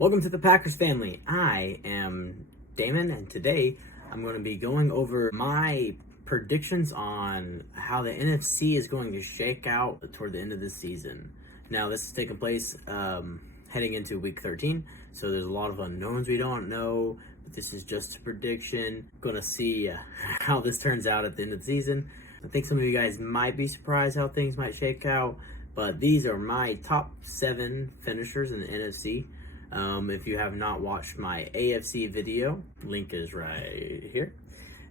Welcome to the Packers family. I am Damon, and today I'm going to be going over my predictions on how the NFC is going to shake out toward the end of the season. Now, this is taking place heading into week 13, so there's a lot of unknowns we don't know, but this is just a prediction. Going to see how this turns out at the end of the season. I think some of you guys might be surprised how things might shake out, but these are my top 7 finishers in the NFC. If you have not watched my AFC video, link is right here.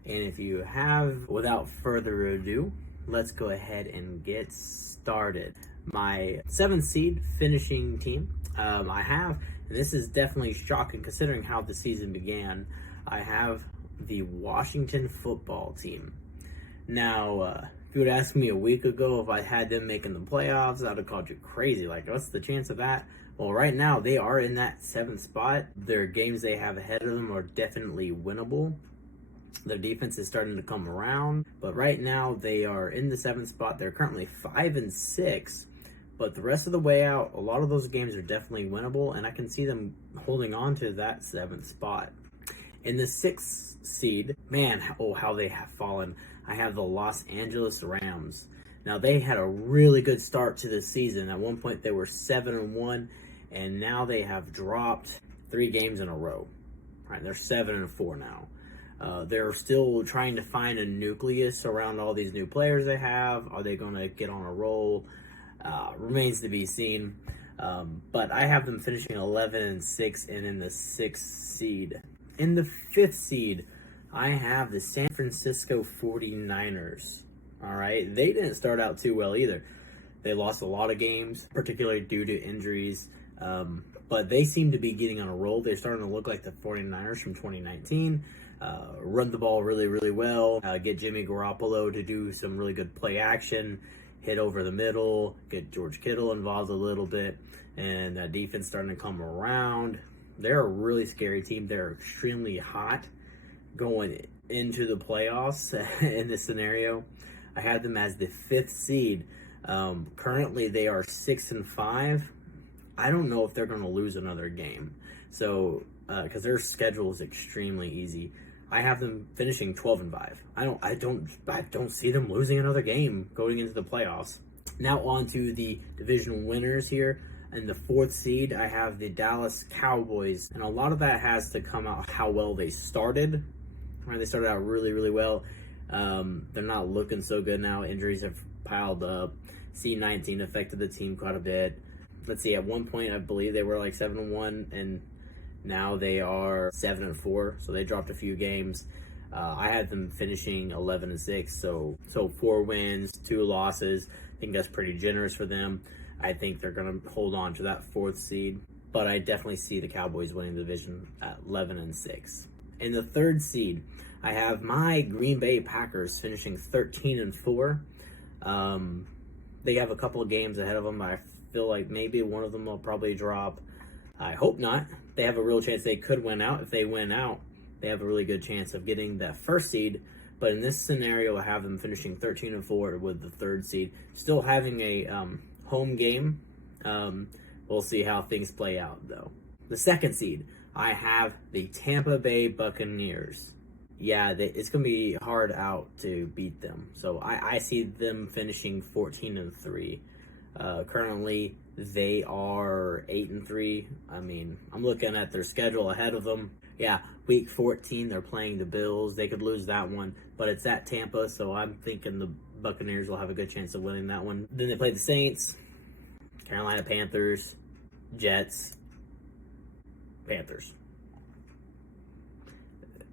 And if you have, without further ado, let's go ahead and get started. My 7th seed finishing team, I have, and this is definitely shocking considering how the season began, I have the Washington football team. Now, if you would ask me a week ago if I had them making the playoffs, I'd have called you crazy. Like, what's the chance of that? Well, right now, they are in that 7th spot. Their games they have ahead of them are definitely winnable. Their defense is starting to come around. But right now, they are in the 7th spot. They're currently 5-6. But the rest of the way out, a lot of those games are definitely winnable. And I can see them holding on to that 7th spot. In the 6th seed, man, how they have fallen. I have the Los Angeles Rams. Now, they had a really good start to the season. At one point, they were 7-1, and now they have dropped 3 games in a row. Right, they're 7-4 now. They're still trying to find a nucleus around all these new players they have. Are they going to get on a roll? Remains to be seen. But I have them finishing 11-6 and in the 6th seed. In the 5th seed, I have the San Francisco 49ers. All right, they didn't start out too well either. They lost a lot of games, particularly due to injuries. But they seem to be getting on a roll. They're starting to look like the 49ers from 2019. Run the ball really, really well. Get Jimmy Garoppolo to do some really good play action. Hit over the middle. Get George Kittle involved a little bit. And defense starting to come around. They're a really scary team. They're extremely hot going into the playoffs in this scenario. I had them as the 5th seed. Currently, they are 6-5. I don't know if they're going to lose another game. So, because their schedule is extremely easy, I have them finishing 12-5. I don't see them losing another game going into the playoffs. Now on to the division winners here. In the 4th seed, I have the Dallas Cowboys, and a lot of that has to come out how well they started. Right, they started out really, really well. They're not looking so good now. Injuries have piled up. C-19 affected the team quite a bit. Let's see, at one point, I believe they were like 7-1, and now they are 7-4, so they dropped a few games. I had them finishing 11-6, so 4 wins, 2 losses. I think that's pretty generous for them. I think they're going to hold on to that 4th seed, but I definitely see the Cowboys winning the division at 11-6. In the 3rd seed, I have my Green Bay Packers finishing 13-4. They have a couple of games ahead of them. I feel like maybe one of them will probably drop. I hope not. They have a real chance they could win out. If they win out, they have a really good chance of getting that 1st seed. But in this scenario, I have them finishing 13-4 with the 3rd seed. Still having a home game. We'll see how things play out, though. The 2nd seed, I have the Tampa Bay Buccaneers. Yeah, it's going to be hard out to beat them. So I see them finishing 14-3. Currently, they are 8-3. I mean, I'm looking at their schedule ahead of them. Yeah, week 14, they're playing the Bills. They could lose that one, but it's at Tampa, so I'm thinking the Buccaneers will have a good chance of winning that one. Then they play the Saints, Carolina Panthers, Jets, Panthers.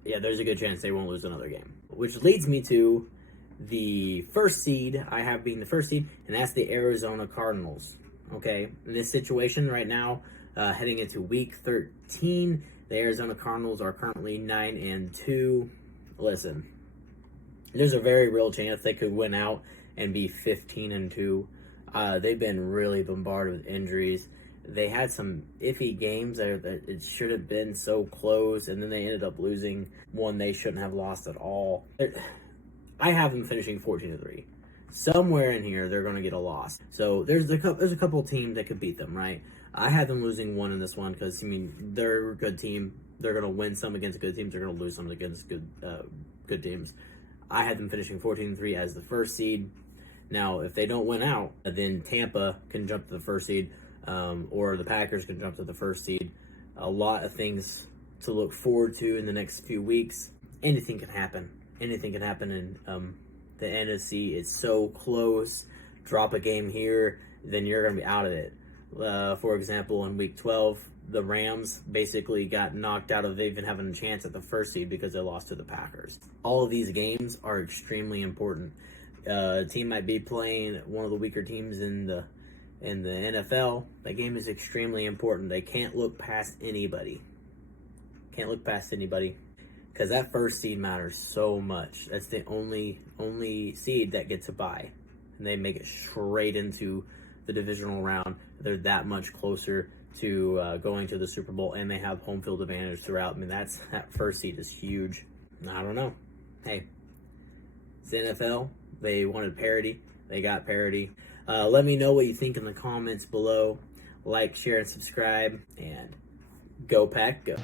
Yeah, there's a good chance they won't lose another game. Which leads me to the 1st seed, I have being the 1st seed, and that's the Arizona Cardinals. Okay, in this situation right now, heading into week 13, the Arizona Cardinals are currently 9-2. Listen, there's a very real chance they could win out and be 15-2. They've been really bombarded with injuries. They had some iffy games that it should have been so close, and then they ended up losing one they shouldn't have lost at all. I have them finishing 14-3. somewhere in here they're going to get a loss. So there's a couple teams that could beat them, right? I had them losing one in this one because, I mean, they're a good team. They're going to win some against good teams. They're going to lose some against good teams. I had them finishing 14-3 as the first seed. Now, if they don't win out, then Tampa can jump to the first seed, or the Packers can jump to the first seed. A lot of things to look forward to in the next few weeks. Anything can happen. Anything can happen in the NFC. It's so close. Drop a game here, then you're going to be out of it. For example, in Week 12, the Rams basically got knocked out of even having a chance at the first seed because they lost to the Packers. All of these games are extremely important. A team might be playing one of the weaker teams in the NFL. That game is extremely important. They can't look past anybody. Because that first seed matters so much. That's the only seed that gets a bye, and they make it straight into the divisional round. They're that much closer to going to the Super Bowl, and they have home field advantage throughout. I mean, that first seed is huge. I don't know. Hey, it's the NFL. They wanted parity. They got parity. Let me know what you think in the comments below. Like, share, and subscribe. And go Pack, go.